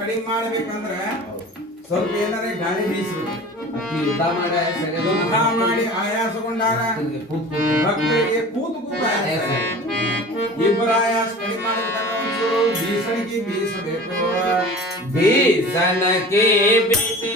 ಕಡಿಮೆ ಮಾಡ್ಬೇಕಂದ್ರ ಸ್ವಲ್ಪ ಏನಾರ ಗಾಳಿ ಬೀಸ್ಬೇಕು. ಯುದ್ಧ ಮಾಡಿ ಆಯಾಸಗೊಂಡಾರ ಭಕ್ತರಿಗೆ ಕೂತು ಆಯಾಸ, ಇಬ್ಬರ ಆಯಾಸ ಕಡಿಮೆ ಮಾಡ್ಬೇಕಂದ್ರ ಒಂಚೂರು ಬೀಸಣಿಗೆ ಬೀಸಬೇಕು. ಬೀಸಣಕ್ಕೆ ಬೀಸಿ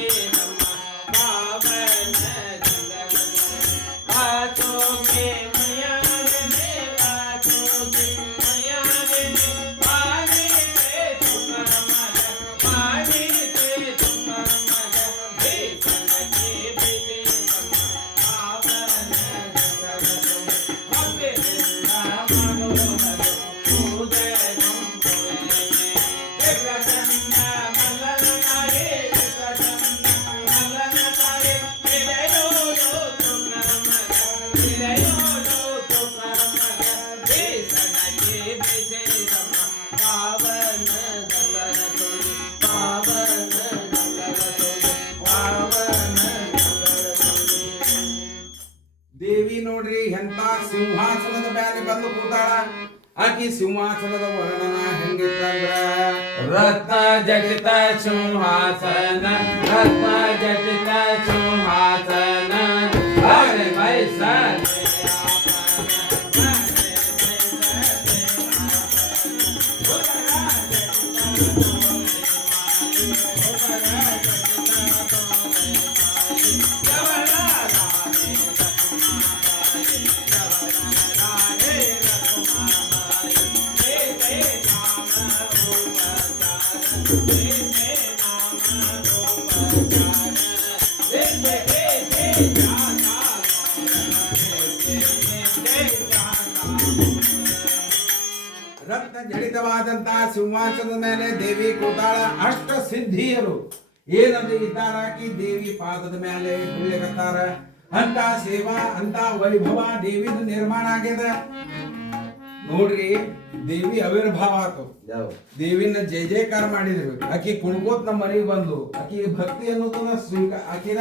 ದೇವಿ ನೋಡ್ರಿ ಎಂತ ಸಿಂಹಾಸನದ ಮೇಲೆ ಬಂದು ಕೂತಾಳ. ಆಕಿ ಸಿಂಹಾಸನದ ವರ್ಣನ ಹೆಂಗಿತ್ತಂದ್ರ ರತ್ನ ಜಟಿತ ಸಿಂಹಾಸನ, ರತ್ನ ಜಟಿತ ಸಿಂಹಾಸನ, ಅರೆ ಮೈಸೂರು ರತ್ನ ಜಡಿತವಾದಂತಹ ಸಿಂಹಾಸನದ ಮೇಲೆ ದೇವಿ ಕೂತಾಳ. ಅಷ್ಟ ಸಿದ್ಧಿಯರು ಏನಂದ್ರೆ ಇದ್ದಾರಾಕಿ ದೇವಿ ಪಾದದ ಮೇಲೆ ಬೀಳಕತ್ತಾರ. ಅಂತ ಸೇವಾ ಅಂತ ವೈಭವ ದೇವಿದ ನಿರ್ಮಾಣ ಆಗ್ಯದ ನೋಡ್ರಿ. ದೇವಿ ಆವಿರ್ಭಾವ ಆತು. ದೇವಿನ ಜಯ ಜಯಕಾರ ಮಾಡಿದ್ರು. ಆಕಿ ಕುಣ್ಕೋತ್ ನಮ್ಮ ಮನೆಗೆ ಬಂದು ಆಕಿ ಭಕ್ತಿ ಅನ್ನೋದನ್ನ ಆಕಿನ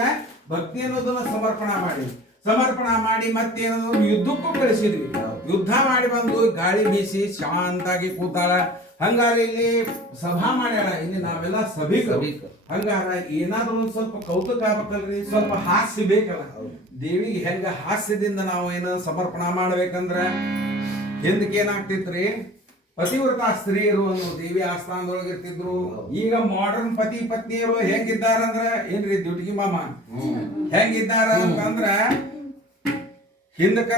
ಭಕ್ತಿ ಅನ್ನೋದನ್ನ ಸಮರ್ಪಣಾ ಮಾಡಿ ಮತ್ತೇನೋ ಯುದ್ಧಕ್ಕೂ ಕಳಿಸಿದ್ವಿ. ಯುದ್ಧ ಮಾಡಿ ಬಂದು ಗಾಳಿ ಬೀಸಿ ಶಾಂತಾಗಿ ಕೂತಾಳ. ಹಂಗಾರ ಇಲ್ಲಿ ಸಭಾ ಮಾಡ್ಯಾಳ. ಇಲ್ಲಿ ನಾವೆಲ್ಲ ಸಭಿಕರು. ಹಂಗಾರ ಏನಾದ್ರೂ ಒಂದ್ ಸ್ವಲ್ಪ ಕೌತುಕ ಆಗ್ಬೇಕಲ್ರಿ, ಸ್ವಲ್ಪ ಹಾಸ್ಯ ಬೇಕಲ್ಲ. ದೇವಿಗೆ ಹೆಂಗ ಹಾಸ್ಯದಿಂದ ನಾವು ಏನೋ ಸಮರ್ಪಣಾ ಮಾಡ್ಬೇಕಂದ್ರ ಹಿಂದಕ್ಕೆ ಏನಾಗ್ತಿತ್ರಿ, ಪತಿವ್ರತ ಸ್ತ್ರೀಯರು ಅನ್ನೋ ದೇವಿ ಆಸ್ಥಾನದೊಳಗೆ ಇರ್ತಿದ್ರು. ಈಗ ಮಾಡರ್ನ್ ಪತಿ ಪತ್ನಿಯರು ಹೆಂಗಿದ್ದಾರಂದ್ರ ಏನ್ರಿ ದುಡ್ಗಿ ಮಾಮ ಹೆಂಗಿದ್ದಾರ ಅಂತಂದ್ರ ಹಿಂದಕ್ಕ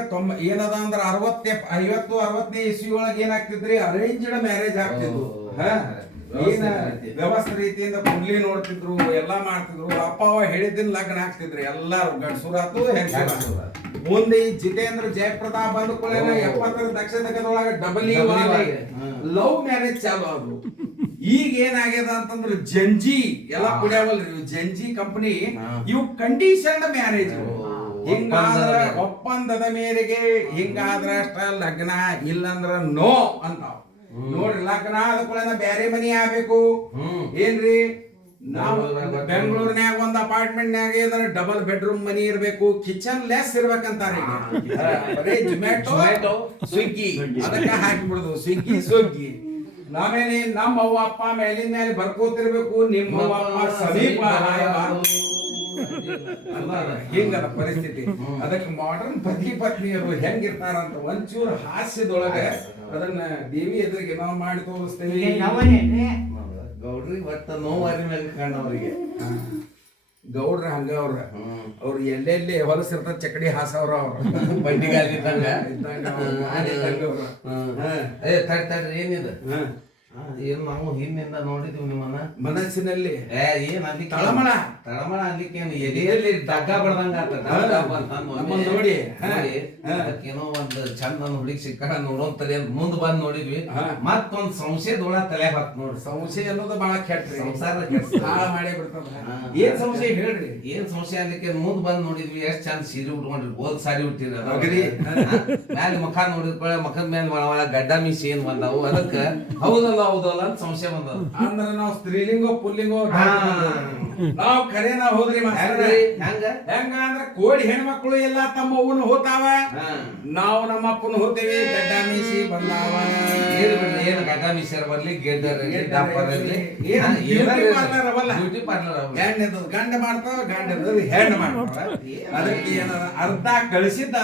ಏನದ ಅಂದ್ರ 50-60ನೇ ಇಸ್ವಿ ಒಳಗೆ ಏನಾಗ್ತಿದ್ರಿ, ಅರೇಂಜ್ಡ್ ಮ್ಯಾರೇಜ್ ಆಗ್ತಿದ್ರು. ಏನ ವ್ಯವಸ್ಥೆ ರೀತಿಯಿಂದ ಕುಂಡ್ಲಿ ನೋಡ್ತಿದ್ರು, ಎಲ್ಲಾ ಮಾಡ್ತಿದ್ರು. ಅಪ್ಪ ಅವ ಹೇಳಿದ್ದನ್ ಲಗ್ನ ಆಗ್ತಿದ್ರಿ. ಎಲ್ಲಾರು ಗಂಡಸುರಾತು ಹೆಂಗಸು. ಮುಂದೆ ಈ ಜಿತೇಂದ್ರ ಜಯಪ್ರತಾಪ್ ಬಂದ ಕೂಡ 70ರ ದಕ್ಷಿಣದೊಳಗ ಲವ್ ಮ್ಯಾರೇಜ್ ಚಾಲು ಆದ್ರು. ಈಗ ಏನಾಗ್ಯದ ಅಂತಂದ್ರ ಜಂಜಿ ಎಲ್ಲಾ ಕುಡಿಯವಲ್ರಿ, ಜಂಜಿ ಕಂಪನಿ ಇವು ಕಂಡೀಷನ್ಡ್ ಮ್ಯಾರೇಜ್. ಹಿಂಗಾದ್ರ ಒಪ್ಪಂದದ ಮೇರೆಗೆ, ಹಿಂಗಾದ್ರ ಅಷ್ಟ ಲಗ್ನ, ಇಲ್ಲಂದ್ರ ನೋ ಅಂತಾವ. ನೋಡ್ರಿ, ಲಗ್ನ ಆದ ಕೂಡ ಬ್ಯಾರೆ ಮನಿ ಆಗ್ಬೇಕು ಏನ್ರಿ. ನಾವು ಬೆಂಗಳೂರಿನ್ಯಾಗ ಒಂದ್ ಅಪಾರ್ಟ್ಮೆಂಟ್ನ್ಯಾಗ ಏನಾರ ಡಬಲ್ ಬೆಡ್ರೂಮ್ ಮನಿ ಇರ್ಬೇಕು, ಕಿಚನ್ ಲೆಸ್ ಇರ್ಬೇಕಂತಾರೆ. ಬರೀ ಜೊಮ್ಯಾಟೊ ಸ್ವಿಗ್ಗಿ ಅದಕ್ಕ ಹಾಕಿಬಿಡುದು, ಸ್ವಿಗ್ಗಿ. ನಾವೇನೆ ನಮ್ಮ ಅವ್ವ ಅಪ್ಪ ಮೇಲಿನ ಮೇಲೆ ಬರ್ಕೋತಿರ್ಬೇಕು, ನಿಮ್ಮ ಅವ್ವ ಅಪ್ಪ ಸಮೀಪ ಹಿಂಗದ ಪರಿಸ್ಥಿತಿ. ಅದಕ್ಕೆ ಮಾಡರ್ನ್ ಪತಿ ಪತ್ನಿಯರು ಹೆಂಗಿರ್ತಾರಂತ ಒಂಚೂರು ಹಾಸ್ಯದೊಳಗ ಅದನ್ನ ದೇವಿ ಎದುರಿಗೆ ನಾವು ಮಾಡಿ ತೋರಿಸ್ತೇವೆ. ಗೌಡ್ರಿಗೆ ಒಟ್ಟ ನೋವಾರಿ ಮೇಲೆ ಕಾಣವ್ರಿಗೆ. ಗೌಡ್ರ ಹಂಗ ಅವ್ರು ಎಲ್ಲೆಲ್ಲಿ ಹೊಲಸಿರ್ತಾರ ಚಕಡಿ ಹಾಸವ್ರ ಅವ್ರ ಬಂಡಿಗಾಲಿದ್ದಂಗ ತಡ್ರಿ ಏನಿದೆ. ಏನ್ ನಾವು ಹಿಂದಿಂದ ನೋಡಿದ್ವಿ ನಿಮ್ಮನ್ನ ಮನಸ್ಸಿನಲ್ಲಿ. ಏನ್ ಅಲ್ಲಿ ತಳಮಳ ಅಲ್ಲಿಕ್ಕೆ ಎದೆಯಲ್ಲಿ ಡಗ್ಗ ಬಡ್ದಂಗ ನೋಡಿ ಏನೋ ಒಂದ್ ಚಂದ ಹುಡುಗಿ ಸಿಕ್ಕ ನೋಡೋಂತರಿ ಅಂತ ಮುಂದ್ ಬಂದ್ ನೋಡಿದ್ವಿ. ಮತ್ತೊಂದ್ ಸಂಶಯದೊಳ ತಲೆ ಹಾಕ್ ನೋಡ್ರಿ. ಸಂಶಯ ಅನ್ನೋದು ಬಹಳ ಕೆಟ್ಟ್ರಿ, ಸಂಸಾರ ಮಾಡೇ ಬಿಡ್ತದ. ಏನ್ ಸಂಶಯ ಹೇಳ್ರಿ? ಏನ್ ಸಂಶಯ ಅನ್ಲಿಕ್ಕೆ ಮುಂದ್ ಬಂದ್ ನೋಡಿದ್ವಿ. ಎಷ್ಟ್ ಚಂದ ಸೀರೆ ಉಟ್ಕೊಂಡ್ರಿ, ಗೋಲ್ ಸಾರಿ ಉಟ್ಟಿರ ಮ್ಯಾಲ ಮುಖ ನೋಡಿದ್ಕೊಳ್ಳ, ಮುಖದ ಮೇಲೆ ಒಳ ಗಡ್ಡ ಮೀಸಿ ಏನ್ ಬಂದಾವು. ಅದಕ್ಕ ಹೌದಲ್ಲ ಹೌದಲ್ಲ ಅಂತ ಸಂಶಯ ಬಂದದ. ಅಂದ್ರ ನಾವ್ ಸ್ತ್ರೀಲಿಂಗೋ ಪುಲ್ಲಿಂಗೋ ಹಾ. ನಾವ್ ಖರೇನ ಹೋದ್ರಿ ಮಾಸ್ತರ. ಹೆಂಗ ಹೆಂಗ ಅಂದ್ರ ಕೋಡಿ ಹೆಣ್ಮಕ್ಳು ಎಲ್ಲ ತಮ್ಮ ಅವ್ವನು ಹೋತಾವ, ನಾವು ನಮ್ಮ ಅಪ್ಪನ ಹೋತೇವಿ. ಗಡ್ಡ ಮೀಸಿ ಬಂದಾವ. ಏನು ಗಡ್ಡ ಮಿಸರ್ ಬರ್ಲಿ ಗೆಡ್ಡರ್ ಬ್ಯೂಟಿ ಪಾರ್ಲರ್ ಹೆಣ್ಣೆದ್ದು ಗಂಡ ಮಾಡ್ತಾವ, ಗಂಡ ಹೆಣ್ಣು ಮಾಡ್ತಾವ. ಅದಕ್ಕೆ ಏನದ ಅರ್ಧ ಕಳಿಸಿದ್ದ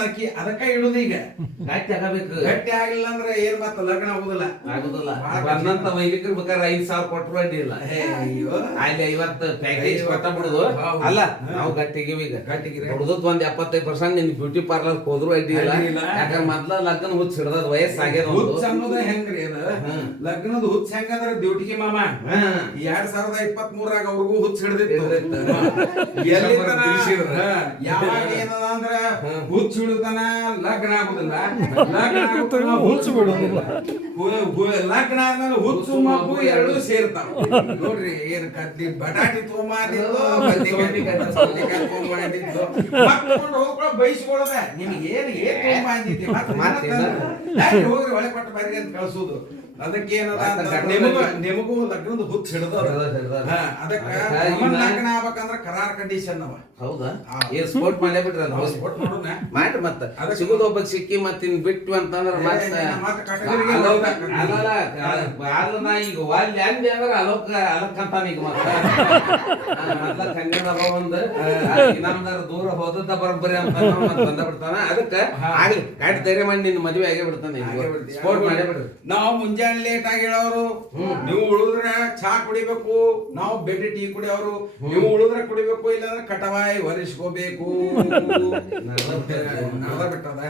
ಅದಕ್ಕ ಇಡುದು. ಈಗ ಗಟ್ಟಿ ಆಗಬೇಕು. ಗಟ್ಟಿ ಆಗಿಲ್ಲ ಅಂದ್ರೆ ಏನ್ ಮತ್ತ ಲಗ್ನ ಆಗುದಿಲ್ಲ. ಆಗುದಿಲ್ಲ. ಬಂದಂತ ವೈದಿಕರು ಬೇಕಾದ್ರೆ 5,000 ಕೊಟ್ಟರು ಅಡ್ಡಿ ಇಲ್ಲ. ಅಲ್ಲಿ 50 ಪ್ಯಾಕೇಜ್ ಕೊಟ್ಟ ಬಿಡುದು. ಅಲ್ಲ ನಾವು ಗಟ್ಟಿಗಿವಿ. ಈಗ ಹುಡುದತ್ ಒಂದ್ 75% ನಿನ್ ಬ್ಯೂಟಿ ಪಾರ್ಲರ್ ಹೋದ್ರು ಅಡ್ಡಿ ಇಲ್ಲ. ಯಾಕಂದ್ರೆ ಮೊದ್ಲ ಲಗ್ನ ಹುಚ್ಚ ಹಿಡ್ದದ ವಯಸ್ಸಾಗ್ಯದ. ಹುಚ್ಚ ಅನ್ನೋದ ಹೆಂಗ್ರಿ ಅದ ಲಗ್ನದ ಹುಚ್ಚ ಹೆಂಗಂದ್ರ ಡ್ಯೂಟಿಗೆ ಮಾಮ 2023 ಅವ್ರಿಗೂ ಹುಚ್ಚ ಹಿಡ್ದಿತ್ತು. ಯಾವಾಗ ಏನದ ಅಂದ್ರ ಹುಚ್ಚ ಹಿಡುತ್ತಾನ ಲಗ್ನ ಆಗುದಿಲ್ಲ, ಲಗ್ನ ಆಗುತ್ತಾನ ಹುಚ್ಚ ಬಿಡುದಿಲ್ಲ. ಲಗ್ನ ಆದ್ಮೇಲೆ ಹುಚ್ಚು ಮಗು ಎರಡು ಸೇರ್ತಾವ. ನೋಡ್ರಿ ಏನ್ ಕದ್ದಿ ಬಟಾಟಿ ತೊಗೊಂಬಂದಿದ್ದು, ತೊಗೊಂಬಂದಿದ್ದು ಮಕ್ಕೊಂಡು ಹೋಗ್ಕೊಳ್ಳೋ ಬೈಸ್ಕೊಳ್ಳೋದ. ನಿಮ್ಗೆ ಏನ್ ತೊಗೊಂಬಂದಿದ್ದಿ ಹೋಗ್ರಿ ಒಳೆ ಪಟ್ಟು ಬರ್ರಿ ಅಂತ ಕಳ್ಸುದು. ಅದಕ್ಕೆ ಏನದ ನಿಮಗೂ ಲಗ್ನದ ಹುಚ್ಚ ಹಿಡ್ದ. ಅದಕ್ಕ ಲಗ್ನ ಆಗ್ಬೇಕಂದ್ರ ಕರಾರ್ ಕಂಡೀಷನ್ ಅವ. ಹೌದಾ? ಸ್ಪೋರ್ಟ್ ಮಾಡೇ ಬಿಟ್ರ ಮಾಡ್ರಿ. ಮತ್ತ ಸಿಗುದ ಒಬ್ಬ ಸಿಕ್ಕಿ ಮತ್ತ ಬಿಟ್ಟು ಅಂತಂದ್ರ ಅಲ್ಲ ಈಗ ವಾಲ್ಯ ಅಂದೆ ಅಂದ್ರ ಅಲಕ್ಕಂತಾನ. ಈಗ ಮೊದ್ಲ ಕನ್ನಡ ಒಂದ್ ನಮ್ದಾರ ದೂರ ಹೋದದ್ದ ಬರೋಬ್ಬರಿ ಅಂತ ಬಂದ ಬಿಡ್ತಾನ. ಅದಕ್ಕ ಆಗ್ಲಿ ಗಾಡಿ ಧೈರ್ಯ ಮಾಡಿ ನಿನ್ ಮದ್ವೆ ಆಗೇ ಬಿಡ್ತಾನೆ. ಸ್ಪೋರ್ಟ್ ಮಾಡೇ ಬಿಡ್ರಿ. ನಾವು ಮುಂಜಾನೆ ಲೇಟ್ ಆಗಿ ಹೇಳೋರು, ನೀವು ಉಳಿದ್ರೆ ಚಾ ಕುಡಿಬೇಕು, ನಾವು ಬೆಡ್ ಟೀ ಕುಡಿಯೋರು. ನೀವು ಉಳಿದ್ರೆ ಕುಡಿಬೇಕು, ಇಲ್ಲಾಂದ್ರೆ ಕಟವಾಯಿ ಒರೆಸ್ಕೋಬೇಕು. ಬಿಟ್ಟದ.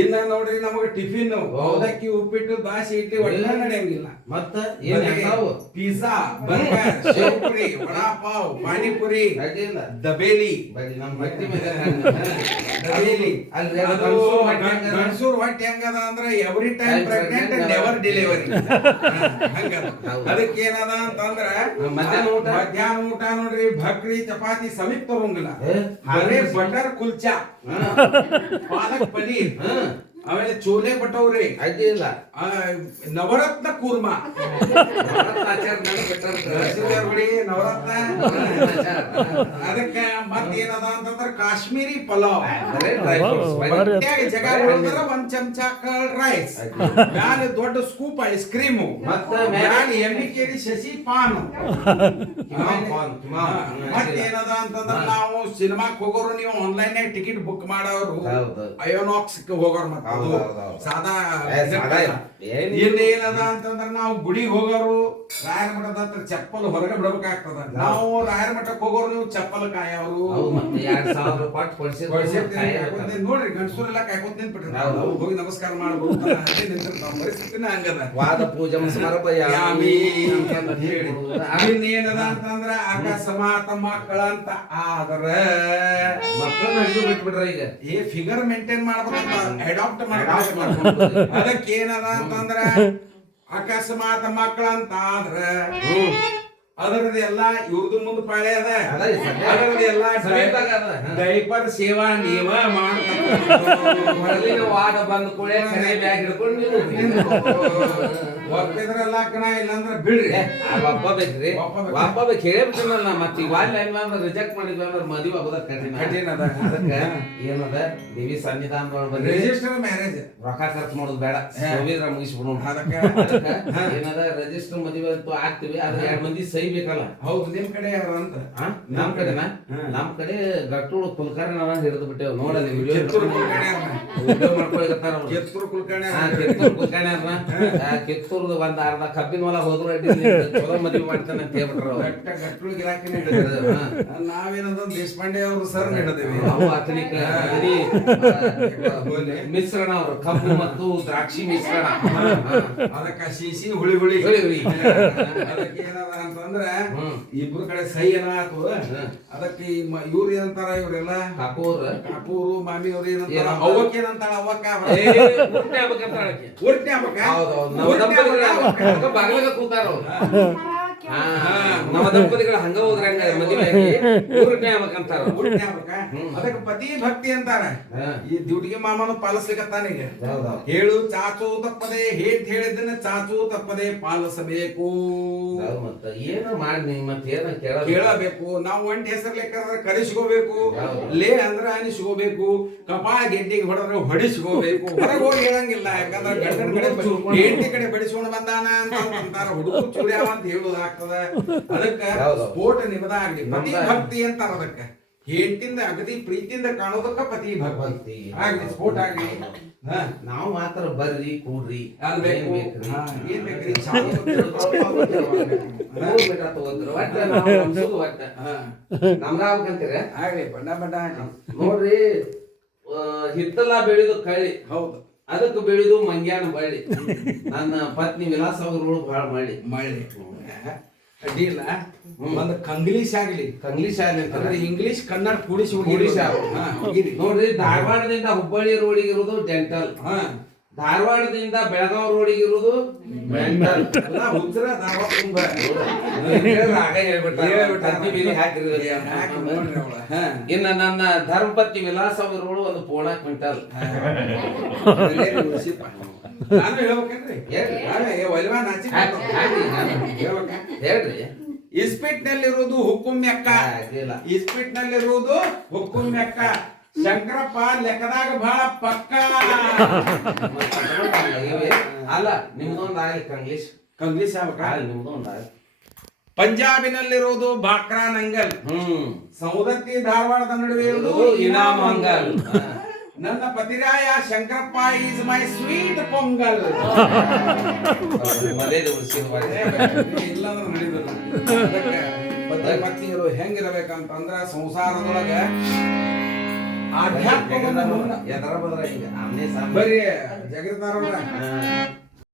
ಇನ್ನ ನೋಡ್ರಿ ನಮಗ ಟಿಫಿನ್ ಅವಲಕ್ಕಿ ಉಪ್ಪಿಟ್ಟು ದಾಸಿ ಇಡ್ಲಿ ಒಳ್ಳೆ ನಡೆಯಂಗಿಲ್ಲ. ಮತ್ತ ಪಿಜ್ಜಾ, ಬರ್ಗರ್, ಶೇವ್ಪುರಿ, ವಡಾಪಾವ್, ಪಾನಿಪುರಿ, ದಬೇಲಿ. ಗಂಡಸೂರ್ ಹೊಟ್ಟೆ ಹೆಂಗದ ಅಂದ್ರ every time pregnant never delivery. ಅದಕ್ಕೆ ಏನದ ಅಂತಂದ್ರ ಮಧ್ಯಾಹ್ನ ಊಟ ನೋಡ್ರಿ ಭಕ್ರಿ ಚಪಾತಿ ಸಮಿತ್ ತಗೊಂಗಿಲ್ಲ. ಬರೇ ಬಟರ್ ಕುಲ್ಚಾ, ಪಾಲಕ್ ಪನೀರ್, ಆಮೇಲೆ ಚೋಲೆ ಬಟವ್ರಿ ಅಡ್ಡಿಲ್ಲ, ನವರತ್ನ ಕೂರ್ಮಾ, ನವರತ್ನ. ಅದಕ್ಕ ಮತ್ತೇನದ ಅಂತಂದ್ರ ಕಾಶ್ಮೀರಿ ಪಲಾವ್, ಜಗ ಉಳಿದ್ರ 1 ಚಮಚ ಕರ್ಡ್ ರೈಸ್, ಮ್ಯಾಲ ದೊಡ್ಡ ಸ್ಕೂಪ್ ಐಸ್ ಕ್ರೀಮು, ಮ್ಯಾಲ ಎಮ್ಮಿಕೇರಿ ಶಶಿ ಪಾನ್. ಮತ್ತೇನದ ಅಂತಂದ್ರ ನಾವು ಸಿನಿಮಾಕ್ ಹೋಗೋರು, ನೀವು ಆನ್ಲೈನ್ ನಾಗ ಟಿಕೆಟ್ ಬುಕ್ ಮಾಡೋರು ಅಯೋನಾಕ್ಸ್ ಹೋಗೋರು. ಮತ್ತ ಸಾದಾ ಏನದ ಅಂತಂದ್ರ ನಾವು ಗುಡಿಗೆ ಹೋಗೋರು ರಾಯರ ಮಠದ ಹತ್ರ ಚಪ್ಪಲ್ ಹೊರಗೆ ಬಿಡ್ಬೇಕಾಗ್ತದ. ನಾವು ರಾಯರ ಮಠಕ್ಕೆ ಹೋಗೋರು, ನೀವು ಚಪ್ಪಲ್ ಕಾಯೋರು. ನೋಡ್ರಿ ಗಂಡಸೂರೆಲ್ಲ ಕಾಯ್ಕೋತ ನಿಂತ್ಬಿಟ್ರಿ. ಹೋಗಿ ನಮಸ್ಕಾರ ಮಾಡ್ಬೋದು ಪರಿಸ್ಥಿತಿನ ಹಂಗದ. ವಾದ ಪೂಜೆ ಇನ್ನೇನದ ಅಂತಂದ್ರ ಅಕಸ್ಮಾತ್ ಮಕ್ಕಳಂತ ಆದ್ರ ಮಕ್ಕಳನ್ನ ಹಿಡಿದು ಬಿಟ್ಬಿಟ್ರ. ಈಗ ಫಿಗರ್ ಮೇಂಟೈನ್ ಮಾಡ್ಬೇಕಂತ ಅಡಾಪ್ಟ್ ಮಾಡ್ಬೇಕು. ಅದಕ್ಕೆ ಏನದ ಅಂತಂದ್ರ ಅಕಸ್ಮಾತ್ ಮಕ್ಕಳಂತ ಆದ್ರ ಅದರದೆಲ್ಲ ಇವ್ರದ್ದು ಮುಂದ್ ಪಾಳೆ ಅದ. ಅದರದೆಲ್ಲ ಡೈಪರ್ ಸೇವಾ ನೀವ ಮಾಡ್ತಕ್ಕಂಥ. ವಾದ ಬಂದ ಕೂಡ ಬ್ಯಾಗ್ ಹಿಡ್ಕೊಂಡು ಒಪ್ಪಿದ್ರಲ್ಲ ಕಣ, ಇಲ್ಲಾಂದ್ರ ಬಿಡ್ರಿ. ಒಪ್ಪಬೇಕ್ರಿ, ಒಪ್ಪಬೇಕು. ಹೇಳ್ಬಿಟ್ಟಿನಲ್ಲ ಮತ್ತೆ ಈಗ ವಾಲ್ಯ ಇಲ್ಲ ಅಂದ್ರೆ ರಿಜೆಕ್ಟ್ ಮಾಡಿದ್ವಿ ಅಂದ್ರೆ ಮದುವೆ ಆಗೋದ ಕಠಿಣ ಅದ. ಅದಕ್ಕ ಏನದ ದೇವಿ ಸನ್ನಿಧಾನದೊಳಗೆ ರಿಜಿಸ್ಟರ್ ಮ್ಯಾರೇಜ್ ರೊಕ್ಕ ಖರ್ಚು ಮಾಡೋದು ಬೇಡ, ಸೋವಿದ್ರ ಮುಗಿಸ್ಬಿಡೋಣ. ಅದಕ್ಕ ಏನದ ರಿಜಿಸ್ಟರ್ ಮದುವೆ ಅಂತೂ ಆಗ್ತಿವಿ, ಆದ್ರೆ 2 ಮಂದಿ ಸೈ ಬೇಕಲ್ಲ. ಹೌದು, ನಿಮ್ ಕಡೆ ಯಾರು ಅಂತ? ನಮ್ ಕಡೆನಾ? ನಮ್ ಕಡೆ ಗಟ್ಟುಳು ಕುಲಕರ್ಣಿ ನಾವ್ ಹಿಡಿದು ಬಿಟ್ಟೇವ್. ನೋಡಲ್ಲಿ ವಿಡಿಯೋ ಮಾಡ್ಕೊಳಕತ್ತಾರ. ಕಿತ್ತೂರು ಕುಲಕರ್ಣಿ, ಕಿತ್ತೂರು ಕುಲಕರ್ಣಿ ಅವ್ರನ್ನ ಕಿತ್ತೂರ್ದು ಒಂದ್ ಅರ್ಧ ಕಬ್ಬಿನ ಹೊಲ ಹೋದ್ರು ಅಡ್ಡಿ ಚಲೋ ಮದ್ವಿ ಮಾಡ್ತಾನೆ ಅಂತ ಹೇಳ್ಬಿಟ್ರ. ಗಟ್ಟುಳು ಗಿರಾಕಿನ ಹಿಡಿದ. ನಾವೇನದ ದೇಶಪಾಂಡೆ ಅವರು ಸರ್ ಹಿಡಿದೇವಿ. ಅವು ಆತನಿಕ ಮಿಶ್ರಣ ಅವರು ಕಬ್ಬು ಮತ್ತು ದ್ರಾಕ್ಷಿ ಮಿಶ್ರಣ. ಅದಕ್ಕ ಸಿಸಿ ಹುಳಿ ಹುಳಿ. ಅದಕ್ಕೆ ಏನದ ಅಂತಂದ್ರ ಇಬ್ರು ಕಡೆ ಸೈ ಏನಾತು. ಅದಕ್ಕೆ ಇವ್ರು ಏನಂತಾರ, ಇವರೆಲ್ಲ ಕಾಪೂರು ಮಾಮಿ ಅವ್ರು ಏನಂತಾರ, ಅವಕ್ ಏನಂತಾಳ, ಅವಕ್ಕ ಉರ್ಟೆ ಆಗ್ಬೇಕಂತ. ಉರ್ಟೆ ಆಗ್ಬೇಕ. ಬಾಗಿಲಾಗ ಕೂತಾರ. ನಮ್ಮ ದಂಪತಿಗಳು ಹಂಗ ಹೋದ್ರ ಹಂಗ ಮದುವೆ ಆಗಿ ಊರನ್ನೇ ಆಗ್ಬೇಕಂತಾರ. ಊಟನೇ ಆಗ್ಬೇಕ? ಅದಕ್ಕೆ ಪತಿ ಭಕ್ತಿ ಅಂತಾರ. ಈ ದುಡ್ಡಿಗೆ ಮಾಮನು ಪಾಲಿಸ್ಲಿಕ್ಕತ್ತಾನ ಈಗ. ಹೇಳು ಚಾಚು ತಪ್ಪದೆ, ಹೇಳಿದ್ದನ್ನ ಚಾಚು ತಪ್ಪದೆ ಪಾಲಿಸಬೇಕು. ಮತ್ತ ಏನ ಮಾಡಿ ಮತ್ತೇನ ಕೇಳಬೇಕು. ನಾವು ಒಂಟಿ ಹೆಸರು ಲೆಕ್ಕದ್ರೆ ಕರೆಸ್ಕೋಬೇಕು, ಲೇ ಅಂದ್ರ ಅನಿಸ್ಕೋಬೇಕು, ಕಪಾಳ ಗೆಡ್ಡಿಗೆ ಹೊಡೆದ್ರೆ ಹೊಡಿಸ್ಕೋಬೇಕು. ಹೊರಗೆ ಹೋಗಿ ಹೇಳಂಗಿಲ್ಲ, ಯಾಕಂದ್ರೆ ಗಂಡನ ಕಡೆ ಹೆಂಡತಿ ಕಡೆ ಬಡಿಸ್ಕೊಂಡು ಬಂದಾನ ಅಂತ ಅಂತಾರ. ಹುಡುಗರು ಚೂಡ್ಯಾವ ಅಂತ ಹೇಳುದಾಗ್ತದ. ಅದಕ್ಕ ಸ್ಫೋಟ ನಿಮದ ಆಗ್ಲಿ ಪತಿ ಭಕ್ತಿ ಅಂತಾರ. ಅದಕ್ಕ ಹೆಂಡತಿಂದ ಅಗದಿ ಪ್ರೀತಿಯಿಂದ ಕಾಣೋದಕ್ಕ ಪತಿ ಭಕ್ತಿ ಆಗ್ಲಿ, ಸ್ಫೋಟ ಆಗ್ಲಿ. ನಾವು ಮಾತ್ರ ಬರ್ರಿ ಕೂಡ್ರಿ ಅನ್ಬೇಕು. ಏನ್ ಬೇಕ್ರಿ? ನಮ್ಗಾಗ್ಬೇಕಂತೀರ ಆಗ್ಲಿ, ಬಣ್ಣ ಬಣ್ಣ ಆಗ್ಲಿ. ನೋಡ್ರಿ, ಹಿತ್ತಲ ಬೆಳೆದು ಕಳಿ, ಹೌದು, ಅದಕ್ಕೆ ಬೆಳೆದು ಮಂಗ್ಯಾನ ಬಳ್ಳಿ. ನನ್ನ ಪತ್ನಿ ವಿಲಾಸ ಅವರು ಬಹಳ ಮಾಡಿ ಮಳ್ಳಿ ಅಡ್ಡಿಲ್ಲ. ಒಂದು ಕಂಗ್ಲೀಷ್ ಆಗ್ಲಿ, ಕಂಗ್ಲೀಷ್ ಆಗ್ಲಿ ಅಂದ್ರೆ ಇಂಗ್ಲಿಷ್ ಕನ್ನಡ ಕೂಡಿಸಿ ನೋಡ್ರಿ, ಧಾರವಾಡದಿಂದ ಹುಬ್ಬಳ್ಳಿ ರೋಡಿಗೆ ಇರೋದು ಡೆಂಟಲ್, ಧಾರವಾಡದಿಂದ ಬೆಳಗಾವ್ ರೋಡಿಗೆ ಇರೋದು ಮೆಂಟಲ್. ಹುಚ್ಚರ ಧಾರವಾಡ ತುಂಬ ಇನ್ನ ನನ್ನ ಧರ್ಮಪತ್ನಿ ವಿಲಾಸ ಅವರು ಒಂದು ಪೋಣ ಕ್ವಿಂಟಲ್. ನಾನು ಹೇಳ್ಬೇಕೇನ್ರಿ? ಹೇಳ್ರಿ. ಇಸ್ಪಿಟ್ನಲ್ಲಿರುವುದು ಹುಕ್ಕುಮ್ಮೆಕ್ಕ, ಇಸ್ಪಿಟ್ನಲ್ಲಿರುವುದು ಹುಕ್ಕುಮ್ಮೆಕ್ಕ. ಶಂಕರಪ್ಪ ಲೆಕ್ಕದಾಗ ಬಹಳ ಪಕ್ಕ. ಅಲ್ಲ, ನಿಮ್ದೊಂದು ಆಗಲಿ ಕಂಗ್ಲೀಷ್. ಕಂಗ್ಲೀಷ್ ಆಗ್ಬೇಕ? ನಿಮ್ದೊಂದು ಆಗಲಿ. ಪಂಜಾಬಿನಲ್ಲಿರುವುದು ಬಾಕ್ರಾ ನಂಗಲ್, ಸೌದತ್ತಿ ಧಾರವಾಡದ ನಡುವೆ ಇರುವುದು ಇನಾಮ್ ಹಂಗಲ್. ನನ್ನ ಪತಿರಾಯ Shankarappa is my sweet pongal. ಇಲ್ಲಂದ್ರೆ ನಡೀದಿಲ್ಲ. ಪತಿ ಪತ್ನಿಯರು ಹೆಂಗಿರಬೇಕಂತಂದ್ರ ಸಂಸಾರದೊಳಗ ಆಧ್ಯಾತ್ಮವನ್ನು ಎದರ ಬದ್ರ ಈಗ ಬರೀ ಜಗತ್ತಾರ